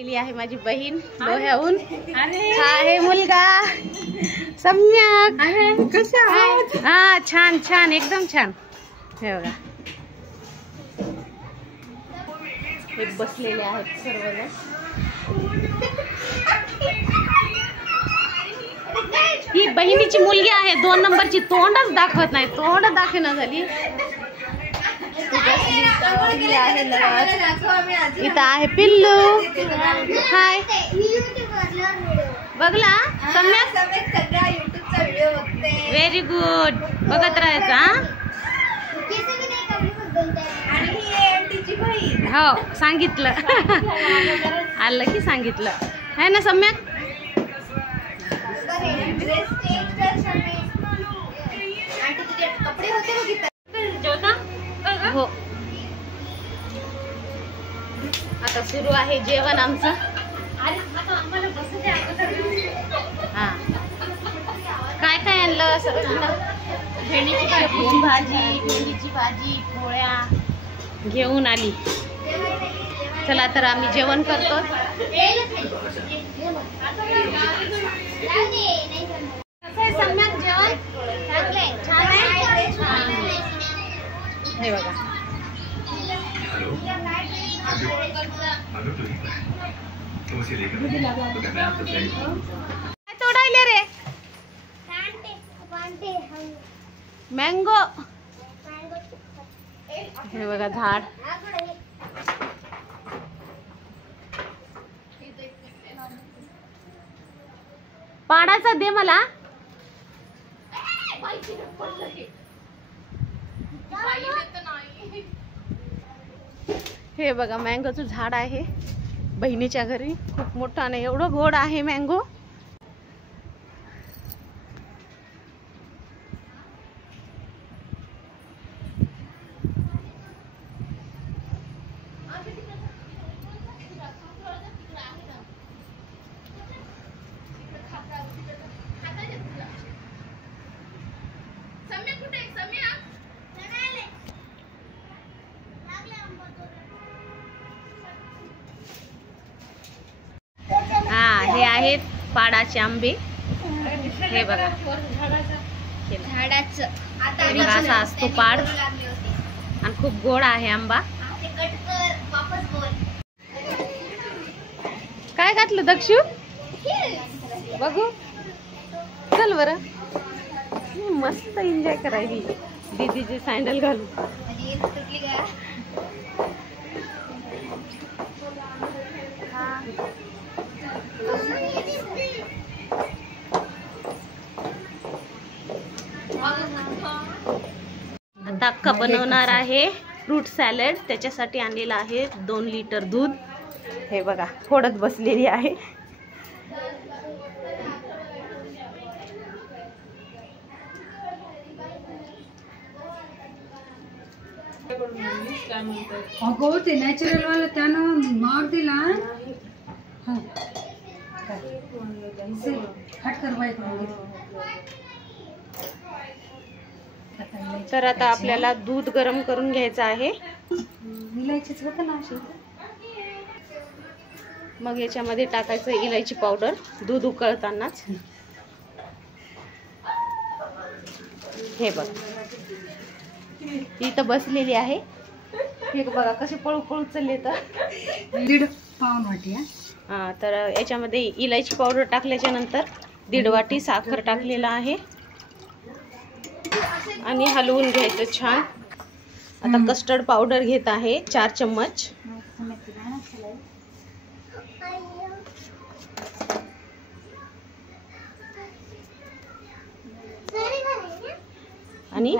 आलेली आहे माझी बहीण लोह्याहून. हा आहे मुलगा सम्यक. हा छान छान एकदम छान. हे बघा हे बसलेले आहेत सर्वजण. ही बहिणीची मुलगी आहे 2 नंबरची. तोंडच दाखवत नाही. तोंड दाखवणं झाली. इथं आहे पिल्लू. हाय बघला सम्यक. Very good. बघत राहायचा. हो सांगितलं. आलं की सांगितलं है ना सम्यक. हो आता सुरू आहे जेवण आमचं. हा काय काय आणलं सगळं. भेंडीची भाजी पोळ्या घेऊन आली. चला तर आम्ही जेवण करतो. सम्यक जेवण छान आहे. हे बघा काय तोडायले रे. मँगो. हे बघा झाड. पाडाचा दे मला. हे बघा मँगोचं झाड आहे बहिणीच्या घरी. खूप मोठा नाही एवढं गोड आहे मँगो. हे आहेत पाडाचे आंबे. हे बघा झाडाचं असा असतो पाड आणि खूप गोड आहे आंबा. काय घातलं दक्षू बघू. चल बर मस्त एन्जॉय करायची. दीदीचे सँडल घालू. आता अक्का बनवणार आहे फ्रूट सॅलड. त्याच्यासाठी आणलेलं आहे 2 लिटर दूध. हे बघा फोडत बसलेली आहे. अगो ते नॅचरल वाला त्यानं मार दिला. तर आता आपल्याला दूध गरम करून घ्यायचं आहे. इलायचीच होतं ना अशी. मग याच्यामध्ये टाकायचं इलायची पावडर दूध उकळतानाच. हे बघ इथं बसलेली आहे. हे बघा कसे पळू पळू चालले. तर 1.5 पाऊण वाटी. हा तर याच्यामध्ये इलायची पावडर टाकल्याच्या नंतर 1.5 वाटी साखर टाकलेला आहे आणि हलवून घ्यायचं छान. आता कस्टर्ड पावडर घेत आहे 4 चम्मच. आणि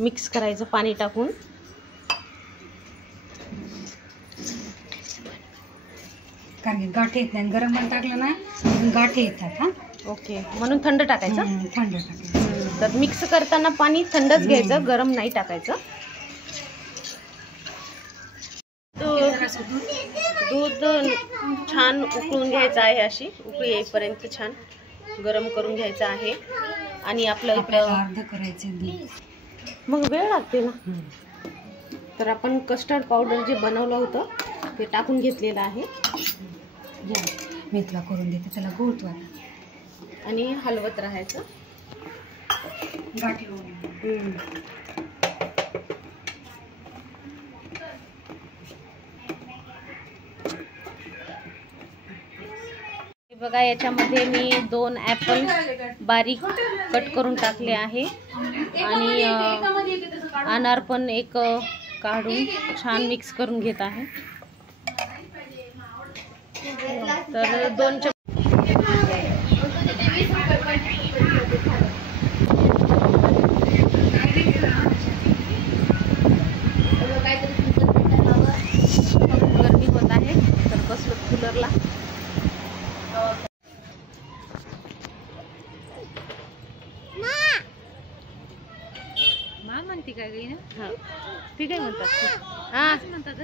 मिक्स करायचं पाणी टाकून. कारण गाठी येत नाही. गरम पाणी टाकलं ना गाठी येतात. हा ओके म्हणून थंड टाकायचं. थंड टाकायचं. तर मिक्स करताना पाणी थंडच घ्यायचं गरम नाही टाकायचं. दूध छान उकळून घ्यायचं आहे. अशी उकळी येईपर्यंत छान गरम करून घ्यायचं आहे. आणि आपलं अर्ध करायचं दूध. मग वेळ लागते ना. तर आपण कस्टर्ड पावडर जे बनवलं होतं ते टाकून घेतलेलं आहे. मी तुला करून देते, त्याला गोळतो आता आणि हलवत राहायचं. गाठी बघा, याच्यामध्ये मी 2 ॲपल बारीक कट करून टाकले आहे आणि अनार पण एक काढून छान मिक्स करून घेत आहे. तर 2 गरमी होत आहे तर बसलो कूलरला. म्हणते काय गई ना? हा ठीक आहे म्हणतात. हा म्हणतात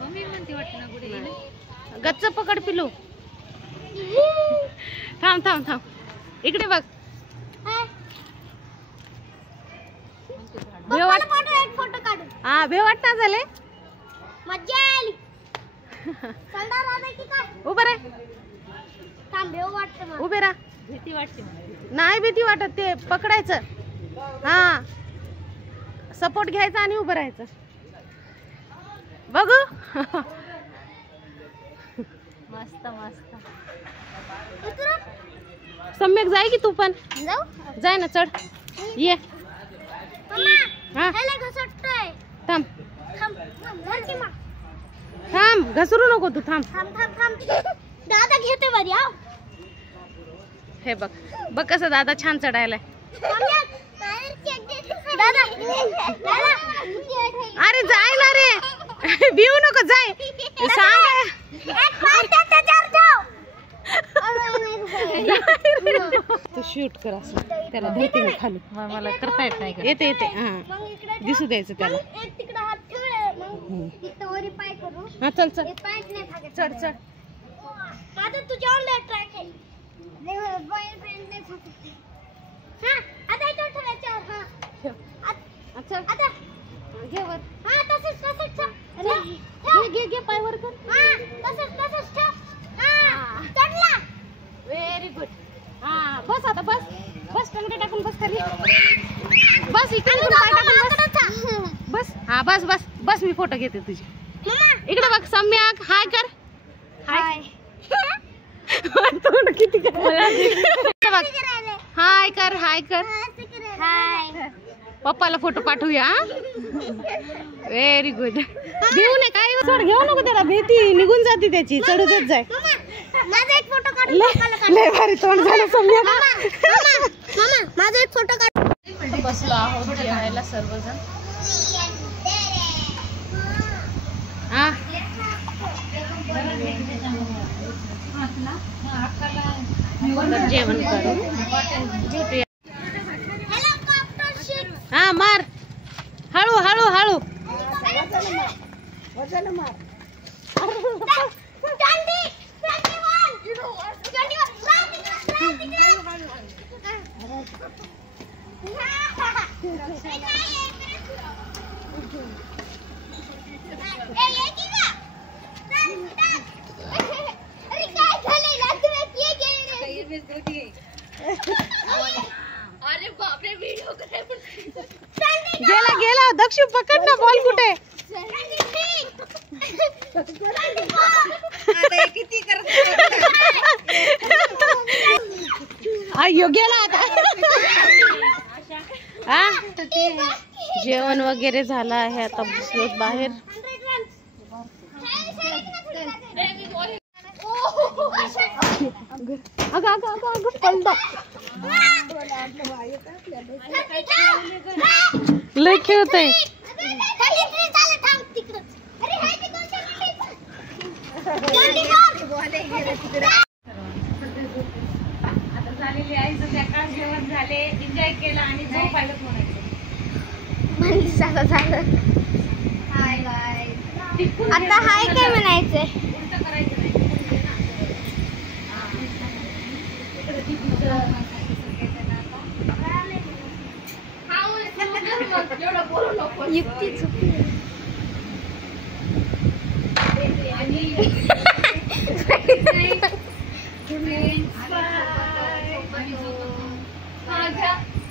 मम्मी म्हणते वाटतं ना कुठे गच्च पकड पिलू. थांब थांब थांब, इकडे बघ. भेव वाट फोटो काढू. हा भेव वाटना झाले. मज्जा आली. चलदार आला की काय? उभं रे, थांब, भेव वाटतं मला. उभे राहा. भीती वाटते. नाही भीती वाटत, ते पकडायचं. हा सपोर्ट घ्यायचा आणि उभं राहायचं. बघू. मस्त मस्त. उतरा. सम्यक जाय की तू पण. जाऊ. जाय ना, चढ ये. मम्मा, हा ह्याला घसरतोय. थांब थांब, धर की मा. थांब, घसरू नको तू. थांब थांब थांब थांब. दादा घेते बरी. हा हे बघ बघ कसं दादा छान चढायलाय. दादा, अरे जाय ना रे. भिऊ नको, जाय. सांग. तू शूट कर असं, त्याला धरते मी खाली. मला करता येत नाही. येते येते. हा दिसू द्यायचं त्याला. तिकडे हात ठेव. मग तिथं वरी पाय करू. हा चल चल, पाय नाही भागत. चढ चढ. माझं तुझ्या ऑनलाईन ट्राय केलं. बॉयफ्रेंड नाही भागत. हा आता इथं ठेवायचं. हा ठेव. अच्छा आता घे वर. हा तसंच ठेव. घे घे पाय वर कर. हा तसंच ठेव. हा चढला. Very good. हा बस आता, बस बस. टंगडे टाकून बस खाली. बस इकडे पाय टाकून बस. बस हा बस बस बस. मी फोटो घेते तुझे. इकडे बघ. सम्यक हाय कर. हाय. तोंड किती कर. हाय कर, हाय कर. हाय. पप्पाला फोटो पाठवूया. Very good. घेऊ नये काय, सोड. घेऊ नको त्याला, भीती निघून जाते त्याची. चढू देत जाय. माझा एक फोटो काढ. लय भारी तोंड झालं सम्यक. मामा माझा एक फोटो काढ. बसलो आहोत जेवायला सर्वजण. हा जेवण करू. भेटूया. हा मार. हळू हळू हळू. अरे बापरे, व्हिडिओ गेला गेला. दक्षू पकड ना, बॉल कुठे. अय्यो गेला आता. हा जेवण वगैरे झालं आहे. आता बसलो बाहेर. अगं अगं अगं अगं पडला. लय खेळतय. आता झालेली आहे संध्याकाळ. जेवण झाले, एन्जॉय केला आणि झोपायला म्हणायचं. आता हाय काय म्हणायचंय. युक्ती चुकली.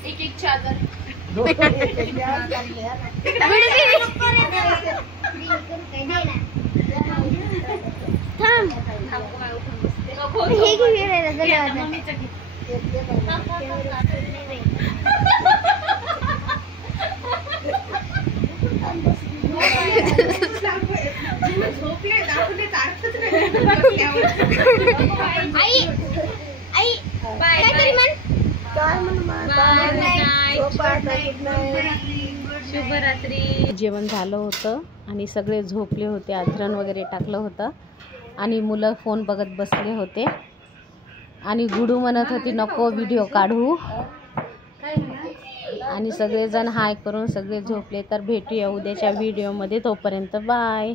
एक चादर शुभरात्री. जेवण झालं होतं आणि सगळे झोपले होते. आधरण वगैरे टाकलं होतं आणि मुलं फोन बघत बसले होते आणि गुडू म्हणत होती नको व्हिडिओ काढू आणि सगळेजण हाय करून सगळे झोपले. तर भेटूया उद्याच्या व्हिडिओमध्ये. तोपर्यंत बाय.